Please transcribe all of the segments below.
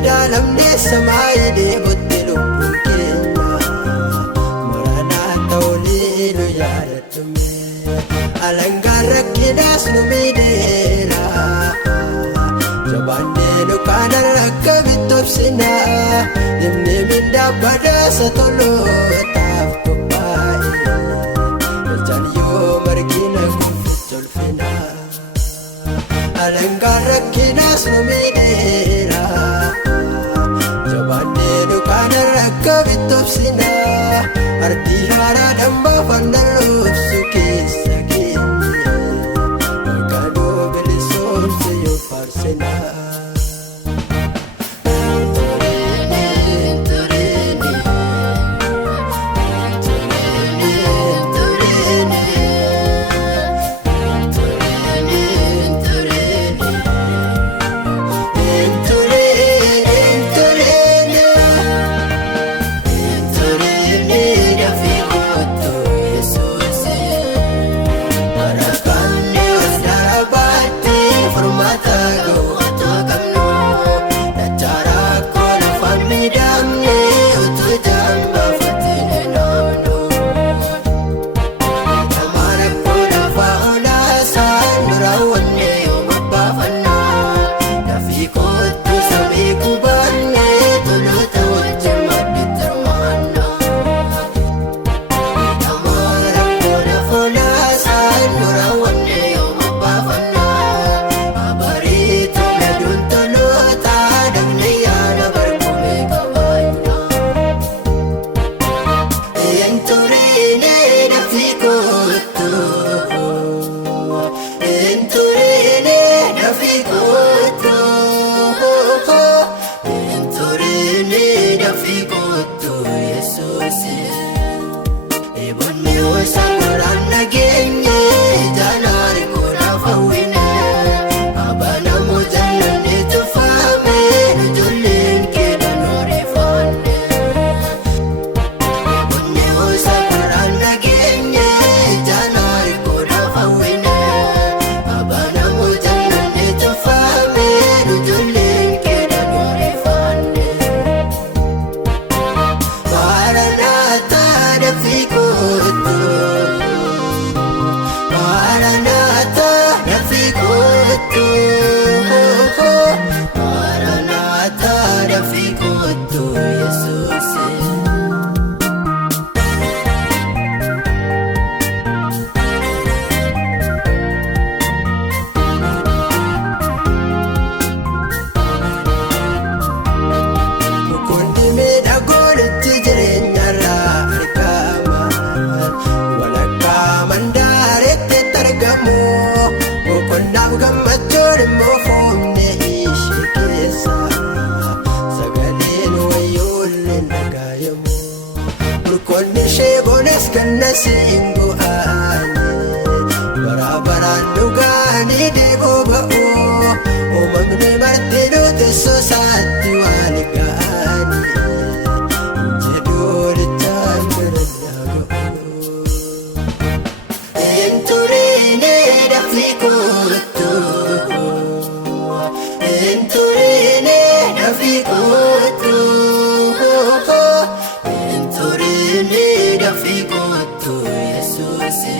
madaalamne samaayidee botte lubbuun keenya maranaa ta'ulee nu yaadachume alangaan rakkinaas nu miidheera jabaannee nu kaanarra akka bittoobsina dhimne mindaa badaasa tolootaaf qophaa'e ijaan yoo margina kuficha ulfina alangaan rakkinaas nu miidheera jabaannee nu kaanarra akka bittoobsina ardii haaraa dhammaa fannaan lubsu keessa keenya maqaanoo bilisoomse yoo faarsina. Barabaraan dhugaanii deeboo ba'oo uumamni marti nuti soosaatti waan ga'anii jedhuudichaan garannaa ga'uu enturiine dafii kootu enturiine dafii kootu enturiine dafii kootu Yesuusi.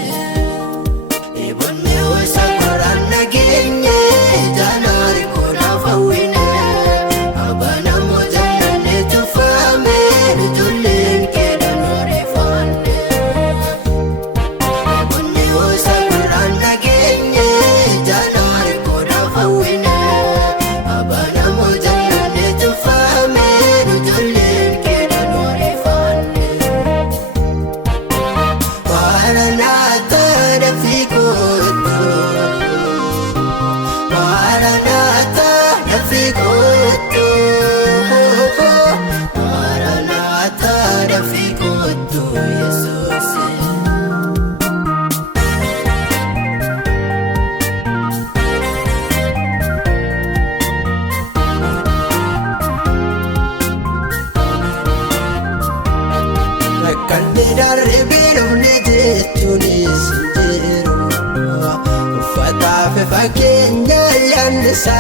Fakkeenya yaannisa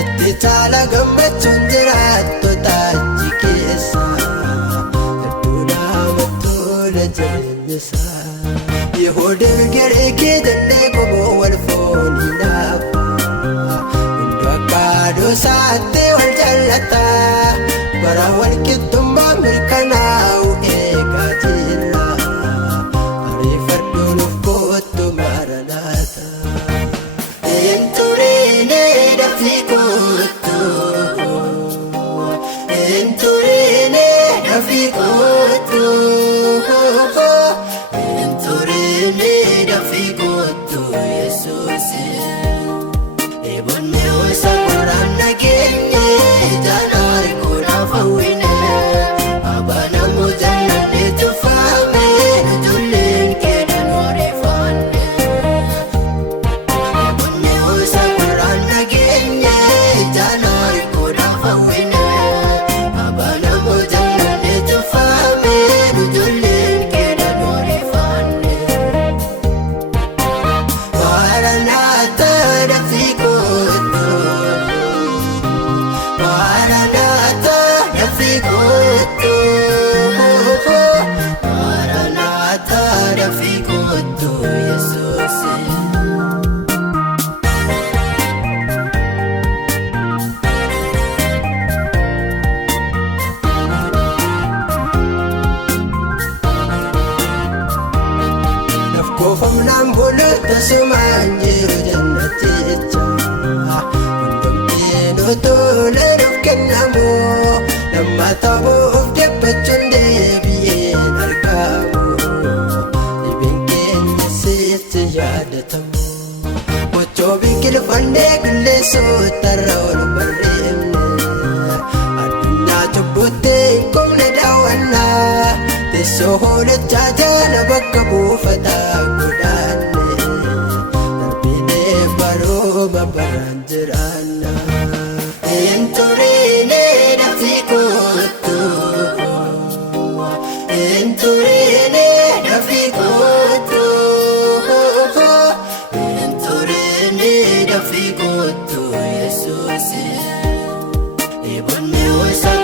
itti taala gammachuun jira gosaatti wal jaallata bara walqixxummaa mirkanaa'u eegaa jirra ariifadhu nuuf kottu Maranatha. Hin turine dafii kottu, hin turine dafii kottu, hin turine dafii kottu Yesuusi. Ebonne osa qoraan nageenye ijaan arguudhaaf hawwine abana mujannanne tuffaame ijoolleen keedhan oreeffanne. Ebonne osa qoraan nageenye ijaan arguudhaaf hawwine abana mujannanne tuffaame ijoolleen keedhan oreeffanne. Maranatha dafii kottu, Maranatha dafii kottu, Maranatha dafii kottu Yesuusi. Naf koofamnaan bulu tasumaan jiru jannaticha hundumtiin utuulee nuuf kennamu lammata bu'uuf dhiphachuun deebi'een argamu dhibeen keenya sitti yaadatamu gochoo biqilfannee qilleensootarra ol barreeffne addunyaa cubbutti hin qubne daawwannaa teessoo hoolachaa jala bakka buufataa godhaanne darbinee barooma baraan jiraanna. Hin turine dafii kottu, hin turine dafii kottu, hin turine dafii kottu Yesuusi. Ebonne osa